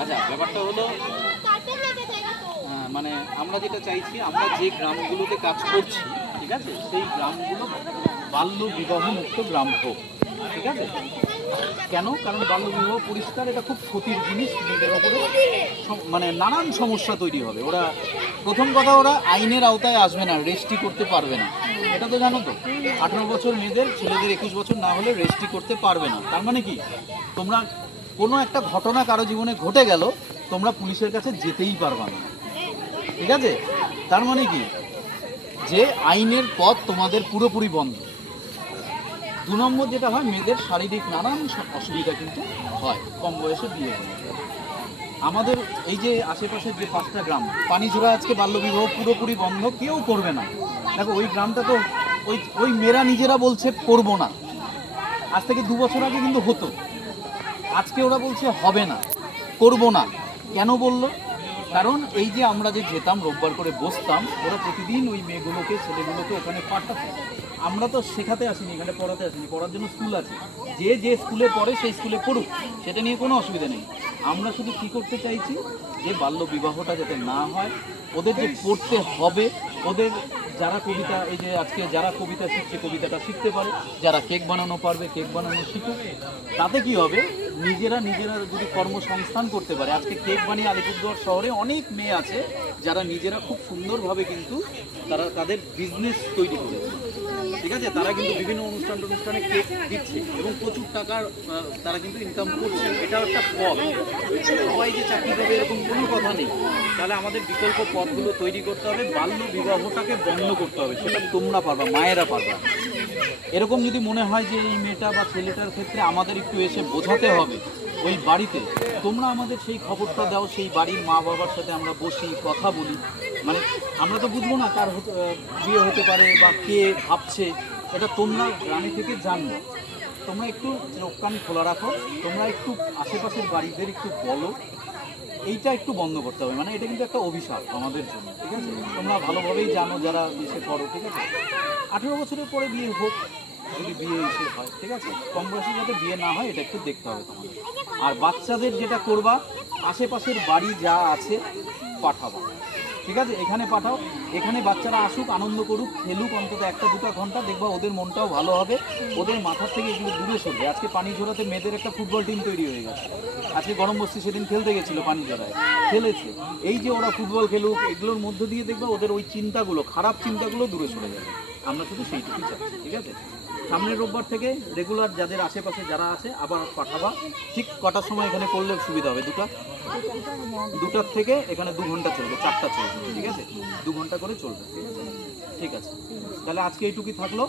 আচ্ছা, ব্যাপারটা হলো মানে আমরা যেটা চাইছি, আমরা যে গ্রামগুলোতে কাজ করছি, ঠিক আছে, সেই গ্রামগুলো বাল্য বিবাহ মুক্ত গ্রাম হোক, ঠিক আছে। কেন? কারণ বাল্য বিবাহ পরিষ্কার এটা খুব ক্ষতির জিনিস, মেয়েদের ওপরে মানে নানান সমস্যা তৈরি হবে। ওরা প্রথম কথা, ওরা আইনের আওতায় আসবে না, রেজিস্ট্রি করতে পারবে না, এটা তো জানো তো। 18 বছর মেয়েদের, ছেলেদের 21 বছর না হলে রেজিস্ট্রি করতে পারবে না। তার মানে কি, তোমরা কোনো একটা ঘটনা কারো জীবনে ঘটে গেল, তোমরা পুলিশের কাছে যেতেই পারবে না, ঠিক আছে। তার মানে কি, যে আইনের পথ তোমাদের পুরোপুরি বন্ধ। 2 নম্বর যেটা হয়, মেয়েদের শারীরিক নানান অসুবিধা কিন্তু হয় কম বয়সে বিয়ে হলে। আমাদের এই যে আশেপাশের যে 5টা গ্রাম, পানিঝোড়া আজকে বাল্যবিবাহ পুরোপুরি বন্ধ, কেউ করবে না। দেখো ওই গ্রামটা তো ওই মেয়েরা নিজেরা বলছে করবো না। আজ থেকে 2 বছর আগে কিন্তু হতো, আজকে ওরা বলছে হবে না, করবো না। কেন বললো? কারণ এই যে আমরা যে যেতাম রোববার করে বসতাম, ওরা প্রতিদিন ওই মেয়েগুলোকে, ছেলেগুলোকে ওখানে পাঠাতো। আমরা তো শেখাতে আসিনি, এখানে পড়াতে আসিনি, পড়ার জন্য স্কুল আছে, যে যে স্কুলে পড়ে সেই স্কুলে পড়ুক, সেটা নিয়ে কোনো অসুবিধা নেই। আমরা শুধু কী করতে চাইছি, যে বাল্য বিবাহটা যাতে না হয়, ওদের যে পড়তে হবে, ওদের যারা কবিতা, এই যে আজকে যারা কবিতা শিখছে কবিতাটা শিখতে পারে, যারা কেক বানানো পারবে কেক বানানো শিখুক। তাতে কি হবে, নিজেরা যদি কর্মসংস্থান করতে পারে। আজকে কেক বানিয়ে আলিপুরদুয়ার শহরে অনেক মেয়ে আছে যারা নিজেরা খুব সুন্দরভাবে কিন্তু তারা তাদের বিজনেস তৈরি করেছে, ঠিক আছে। তারা কিন্তু বিভিন্ন অনুষ্ঠানে কেক দিচ্ছে এবং প্রচুর টাকার তারা কিন্তু ইনকাম করছে। এটাও একটা পথ। সবাই যে চাকরি পাবে এরকম কোনো কথা নেই। তাহলে আমাদের বিকল্প পথগুলো তৈরি করতে হবে, বাল্য বিবাহটাকে বন্ধ করতে হবে। সেটা তোমরা পারবা, মায়েরা পারবা। এরকম যদি মনে হয় যে এই মেয়েটা বা ছেলেটার ক্ষেত্রে আমাদের একটু এসে বোঝাতে হবে ওই বাড়িতে, তোমরা আমাদের সেই খবরটা দাও, সেই বাড়ির মা বাবার সাথে আমরা বসি, কথা বলি। মানে আমরা তো বুঝবো না কার বিয়ে হতে পারে বা কে ভাবছে, এটা তোমরা গ্রামে থেকে জানবে। তোমরা একটু চোখ কান খোলা রাখো, তোমরা একটু আশেপাশের বাড়িদের একটু বলো, এইটা একটু বন্ধ করতে হবে। মানে এটা কিন্তু একটা অভিশাপ আমাদের জন্য, ঠিক আছে। তোমরা ভালোভাবেই জানো যারা এসে করো, ঠিক আছে। 18 বছরের পরে বিয়ে হোক, যদি বিয়ে এসে হয়, ঠিক আছে। কম বয়সে যাতে বিয়ে না হয় এটা একটু দেখতে হবে তোমাদের। আর বাচ্চাদের যেটা করবা, আশেপাশের বাড়ি যা আছে পাঠাবা, ঠিক আছে, এখানে পাঠাও। এখানে বাচ্চারা আসুক, আনন্দ করুক, খেলুক অন্তত 1-2 ঘন্টা, দেখবা ওদের মনটাও ভালো হবে, ওদের মাথার থেকে এগুলো দূরে সরবে। আজকে পানিঝোড়াতে মেয়েদের একটা ফুটবল টিম তৈরি হয়ে গেছে। আজকে গরম বস্তি সেদিন খেলতে গেছিলো, পানিঝোড়ায় খেলেছে। এই যে ওরা ফুটবল খেলুক, এগুলোর মধ্য দিয়ে দেখবা ওদের ওই চিন্তাগুলো, খারাপ চিন্তাগুলো দূরে সরে যাবে। আমরা শুধু সেইটুকুই চাচ্ছি, ঠিক আছে। সামনের রোববার থেকে রেগুলার যাদের আশেপাশে যারা আছে আবার পাঠাবা। ঠিক কটার সময় এখানে করলে সুবিধা হবে? 2টার থেকে এখানে 2 ঘন্টা চলবে, 4টা চলবে, ঠিক আছে। 2 ঘন্টা করে চলবে, ঠিক আছে। ঠিক আছে, তাহলে আজকে এইটুকুই থাকলো।